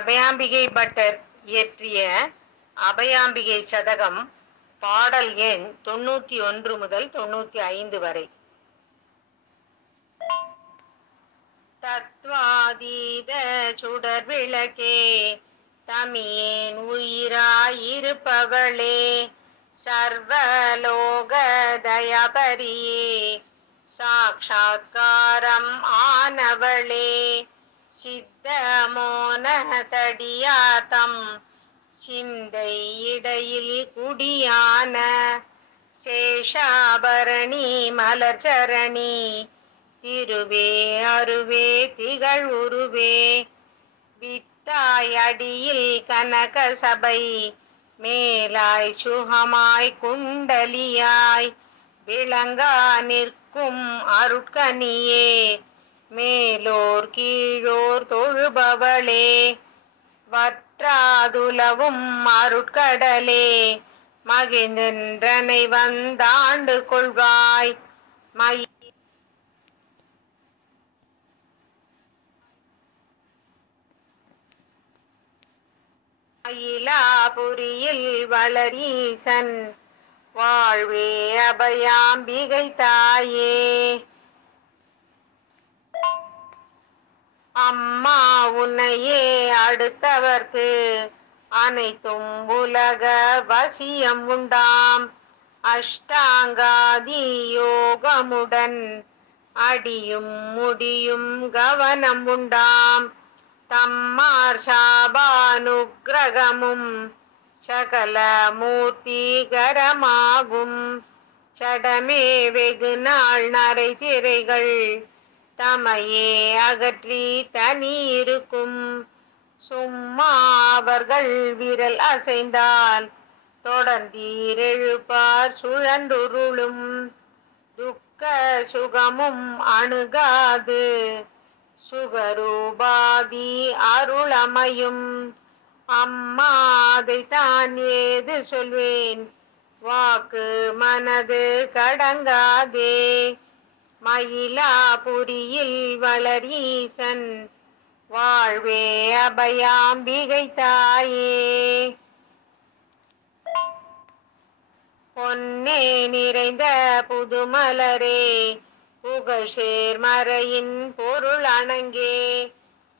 Abhayambigai butter இயற்றிய அபயாம்பிகை சதகம் பாடல் எண் 91 முதல் 95 வரை. தத்வாதீத சுடர் விளக்கே, தமியேன் உயிராயிருப்பவளே, சர்வலோக தயாபரியே, சாட்சாத்காரம் ஆனவளே, சித்த மோன தடியாத்தம் சிந்தை இடையில் குடியான, சேஷாபரணி மலர்ச்சரணி, திருவே அருவே திகழ் உருவே, வித்தாய் அடியில் கனக சபை, மேலாய் சுகமாய் குண்டலியாய், விளங்கா நிற்கும் அருட்கனியே, மேலோர் கீழோர் தொழுபவளே, வற்றாதுலவும் அருட்கடலே, மகிழ்ந்தென்றனை வந்தாண்டு கொள்வாய், மயிலாபுரியில் வளரீசன் வாழ்வே அபயாம்பிகை தாயே. அம்மா உன்னையே அடுத்தவர்க்கு அனைத்தும் உலக வசியம் உண்டாம், அஷ்டாங்காதி யோகமுடன் அடியும் முடியும் கவனம் உண்டாம், தம்மார் சாபானுக்கிரகமும் சகல மூர்த்திகரமாகும், சடமே வெகு நாள் நரை திரைகள் தமையே அகற்றி தனி இருக்கும், சும்மா அவர்கள் விரல் அசைந்தால் தொடர்ந்தீரெழுப்பார் சுழன்றுருளும், துக்க சுகமும் அணுகாது சுகரூபாதி அருளமையும், அம்மா அதைத்தான் ஏது சொல்வேன், வாக்கு மனது கடங்காதே, மயிலாபுரியில் வளரீசன் வாழ்வே அபயாம்பிகை தாயே. பொன்னே நிறைந்த புதுமலரே, புகழ் சேர்மறையின் பொருள் அணங்கே,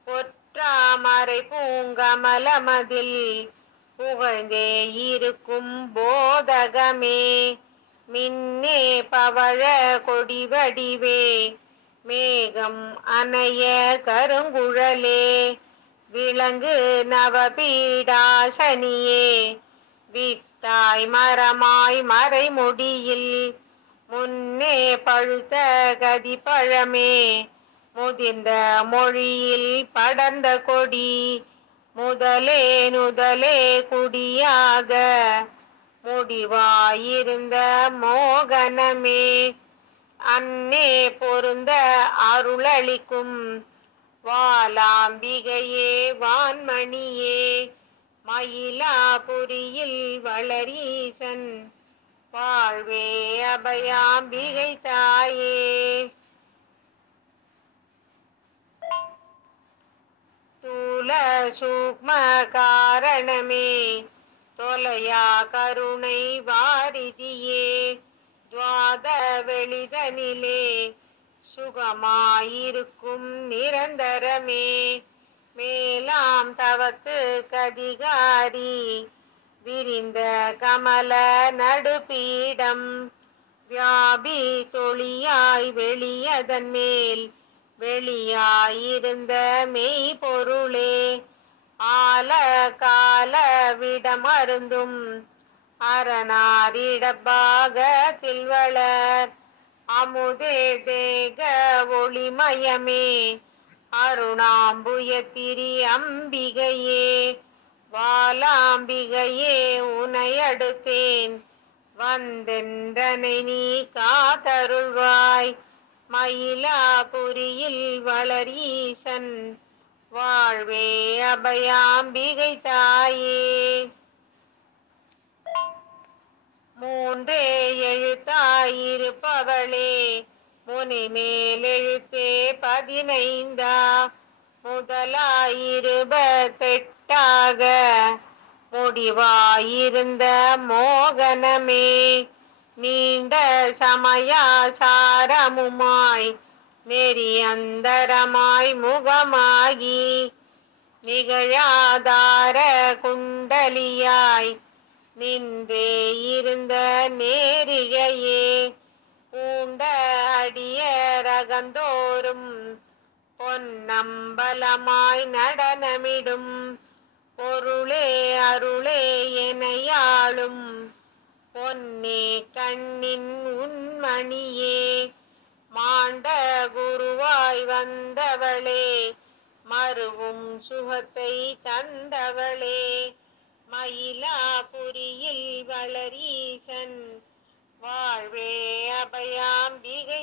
பொற்றாமரை பூங்கமலமதில் புகழ்ந்தே இருக்கும் போதகமே, மின்னே பவழ கொடிவடிவே, மேகம் அணைய கருங்குழலே, விளங்கு நவபீடாசனியே, வித்தாய் மரமாய் மறைமுடியில், முன்னே பழுத்த கதிப்பழமே, முதிர்ந்த மொழியில் படர்ந்த கொடி, முதலே நுதலே குடியாக முடிவாயிருந்த மோகனமே, அன்னே பொருந்த அருளளிக்கும் வாலாம்பிகையே வான்மணியே, மயிலாபுரியில் வளரீசன் வாழ்வே அபயாம்பிகை தாயே. தூல சூக்ம காரணமே, தொலையா கருணை வாரிதியே, துவாத வெளிதனிலே சுகமாயிருக்கும் நிரந்தரமே, மேலாம் தவத்து கதிகாரி, விரிந்த கமல நடுபீடம், வியாபி தொழியாய் வெளியதன் மேல் வெளியாயிருந்த மெய்பொருளே, ஆல கால விடம் அருந்தும் அரணாரிடப்பாக தில்வளர், அமுதே தேக ஒளிமயமே, அருணாம்புயத்திரி அம்பிகையே, வாலாம்பிகையே உனையடுப்பேன், வந்தென்றனை நீ காத்தருள்வாய், மயிலாபுரியில் வளரீசன் வாழ்வே அபயாம்பிகை தாயே. மூன்றே எழுத்தாயிருப்பவளே, முனை மேலெழுத்தே 15 முதலாயிருபத்தெட்டாக முடிவாயிருந்த மோகனமே நீண்ட சமயாசாரமுமாய் நெறியந்தரமாய் முகமாகி நிகழாதார குண்டலியாய் நின்றே இருந்த நேரிழையே பூண்ட அடிய ரகந்தோறும் பொன்னம்பலமாய் நடனமிடும் பொருளே அருளே எனையாளும் பொன்னே கண்ணின் உன்மணியே மாண்ட குருவாய் வந்தவளே மருவும் சுகத்தை தந்தவளே மயிலாபுரியில் வளரீசன் வாழ்வே அபயாம்பிகை